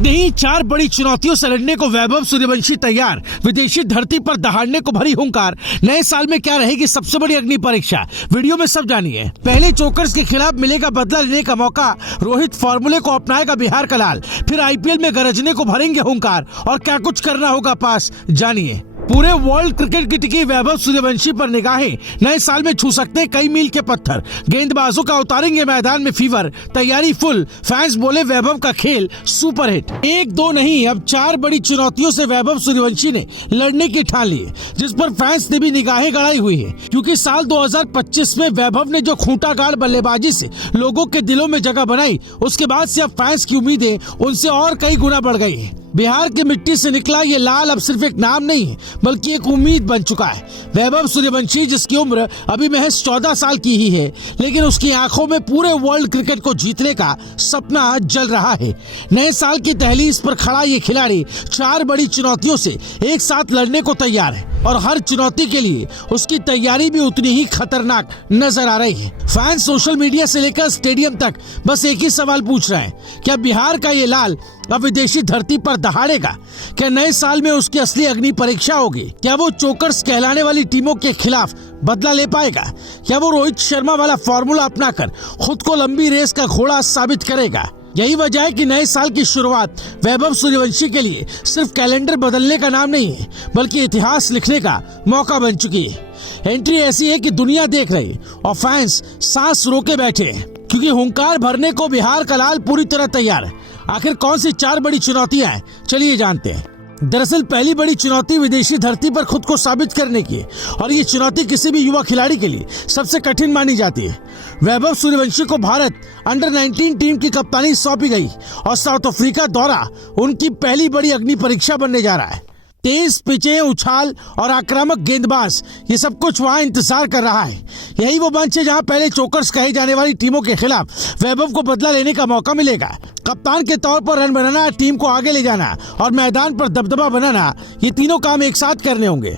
इतनी ही 4 बड़ी चुनौतियों से लड़ने को वैभव सूर्यवंशी तैयार। विदेशी धरती पर दहाड़ने को भरी हुंकार। नए साल में क्या रहेगी सबसे बड़ी अग्नि परीक्षा, वीडियो में सब जानिए। पहले चोकर्स के खिलाफ मिलेगा बदला लेने का मौका, रोहित फॉर्मूले को अपनाएगा बिहार का लाल। फिर आईपीएल में गरजने को भरेंगे हुंकार और क्या कुछ करना होगा पास, जानिए। पूरे वर्ल्ड क्रिकेट की टिकी वैभव सूर्यवंशी पर निगाहें। नए साल में छू सकते कई मील के पत्थर, गेंदबाजों का उतारेंगे मैदान में फीवर। तैयारी फुल, फैंस बोले वैभव का खेल सुपरहिट। 1-2 नहीं, अब 4 बड़ी चुनौतियों से वैभव सूर्यवंशी ने लड़ने की ठान ली है, जिस पर फैंस ने भी निगाहें गड़ाई हुई है। क्योंकि साल 2025 में वैभव ने जो खूंटा गाड़ बल्लेबाजी से लोगों के दिलों में जगह बनाई, उसके बाद से अब फैंस की उम्मीदें उनसे और कई गुना बढ़ गई है। बिहार की मिट्टी से निकला ये लाल अब सिर्फ एक नाम नहीं है, बल्कि एक उम्मीद बन चुका है। वैभव सूर्यवंशी, जिसकी उम्र अभी महज 14 साल की ही है, लेकिन उसकी आंखों में पूरे वर्ल्ड क्रिकेट को जीतने का सपना जल रहा है। नए साल की दहलीज पर खड़ा ये खिलाड़ी 4 बड़ी चुनौतियों से एक साथ लड़ने को तैयार है और हर चुनौती के लिए उसकी तैयारी भी उतनी ही खतरनाक नजर आ रही है। फैंस सोशल मीडिया से लेकर स्टेडियम तक बस एक ही सवाल पूछ रहे हैं, क्या बिहार का ये लाल अब विदेशी धरती पर दहाड़ेगा? क्या नए साल में उसकी असली अग्नि परीक्षा होगी? क्या वो चोकर्स कहलाने वाली टीमों के खिलाफ बदला ले पाएगा? क्या वो रोहित शर्मा वाला फॉर्मूला अपनाकर खुद को लंबी रेस का घोड़ा साबित करेगा? यही वजह है कि नए साल की शुरुआत वैभव सूर्यवंशी के लिए सिर्फ कैलेंडर बदलने का नाम नहीं है, बल्कि इतिहास लिखने का मौका बन चुकी है। एंट्री ऐसी है कि दुनिया देख रही और फैंस सांस रोके बैठे हैं, क्योंकि हुंकार भरने को बिहार का लाल पूरी तरह तैयार है। आखिर कौन सी 4 बड़ी चुनौतियां हैं, चलिए जानते हैं। दरअसल पहली बड़ी चुनौती विदेशी धरती पर खुद को साबित करने की है, और ये चुनौती किसी भी युवा खिलाड़ी के लिए सबसे कठिन मानी जाती है। वैभव सूर्यवंशी को भारत अंडर-19 टीम की कप्तानी सौंपी गई और साउथ अफ्रीका दौरा उनकी पहली बड़ी अग्नि परीक्षा बनने जा रहा है। तेज पिचें, उछाल और आक्रामक गेंदबाज, ये सब कुछ वहाँ इंतजार कर रहा है। यही वो मंच है जहाँ पहले चोकर्स कही जाने वाली टीमों के खिलाफ वैभव को बदला लेने का मौका मिलेगा। कप्तान के तौर पर रन बनाना, टीम को आगे ले जाना और मैदान पर दबदबा बनाना, ये तीनों काम एक साथ करने होंगे।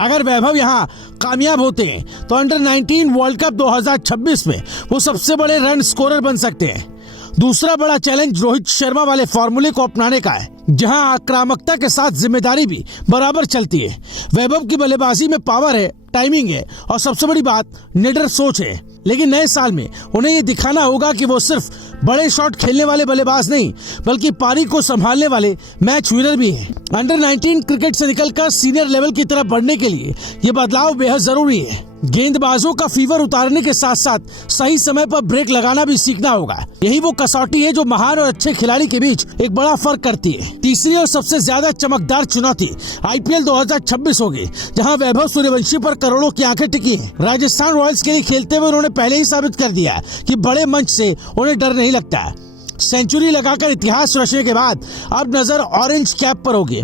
अगर वैभव यहाँ कामयाब होते हैं तो अंडर-19 वर्ल्ड कप 2026 में वो सबसे बड़े रन स्कोरर बन सकते हैं। दूसरा बड़ा चैलेंज रोहित शर्मा वाले फॉर्मूले को अपनाने का है, जहां आक्रामकता के साथ जिम्मेदारी भी बराबर चलती है। वैभव की बल्लेबाजी में पावर है, टाइमिंग है और सबसे बड़ी बात निडर सोच है। लेकिन नए साल में उन्हें ये दिखाना होगा कि वो सिर्फ बड़े शॉट खेलने वाले बल्लेबाज नहीं, बल्कि पारी को संभालने वाले मैच विनर भी हैं। अंडर-19 क्रिकेट से निकलकर सीनियर लेवल की तरफ बढ़ने के लिए ये बदलाव बेहद जरूरी है। गेंदबाजों का फीवर उतारने के साथ साथ सही समय पर ब्रेक लगाना भी सीखना होगा। यही वो कसौटी है जो महान और अच्छे खिलाड़ी के बीच एक बड़ा फर्क करती है। तीसरी और सबसे ज्यादा चमकदार चुनौती आईपीएल 2026 होगी, जहां वैभव सूर्यवंशी पर करोड़ों की आंखें टिकी हैं। राजस्थान रॉयल्स के लिए खेलते हुए उन्होंने पहले ही साबित कर दिया कि बड़े मंच से उन्हें डर नहीं लगता। सेंचुरी लगाकर इतिहास रचने के बाद अब नजर ऑरेंज कैप पर होगी।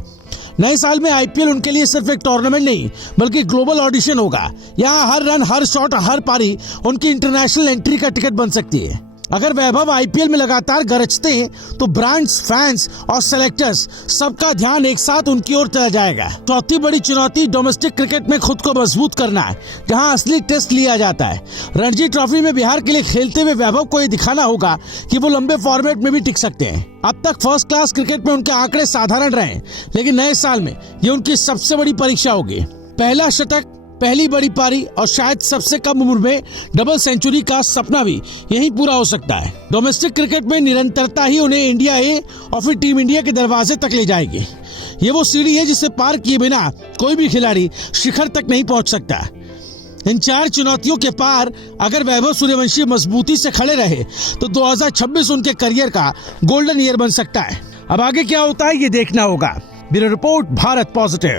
नए साल में आईपीएल उनके लिए सिर्फ एक टूर्नामेंट नहीं, बल्कि ग्लोबल ऑडिशन होगा। यहाँ हर रन, हर शॉट, हर पारी उनकी इंटरनेशनल एंट्री का टिकट बन सकती है। अगर वैभव आईपीएल में लगातार गरजते हैं तो ब्रांड्स, फैंस और सेलेक्टर्स सबका ध्यान एक साथ उनकी ओर चला जाएगा। चौथी बड़ी चुनौती डोमेस्टिक क्रिकेट में खुद को मजबूत करना है, जहां असली टेस्ट लिया जाता है। रणजी ट्रॉफी में बिहार के लिए खेलते हुए वैभव को ये दिखाना होगा कि वो लंबे फॉर्मेट में भी टिक सकते हैं। अब तक फर्स्ट क्लास क्रिकेट में उनके आंकड़े साधारण रहे, लेकिन नए साल में ये उनकी सबसे बड़ी परीक्षा होगी। पहला शतक, पहली बड़ी पारी और शायद सबसे कम उम्र में डबल सेंचुरी का सपना भी यही पूरा हो सकता है। डोमेस्टिक क्रिकेट में निरंतरता ही उन्हें इंडिया ए और फिर टीम इंडिया के दरवाजे तक ले जाएगी। ये वो सीढ़ी है जिसे पार किए बिना कोई भी खिलाड़ी शिखर तक नहीं पहुंच सकता। इन 4 चुनौतियों के पार अगर वैभव सूर्यवंशी मजबूती से खड़े रहे तो 2026 उनके करियर का गोल्डन ईयर बन सकता है। अब आगे क्या होता है ये देखना होगा। Bureau report, Bharat positive.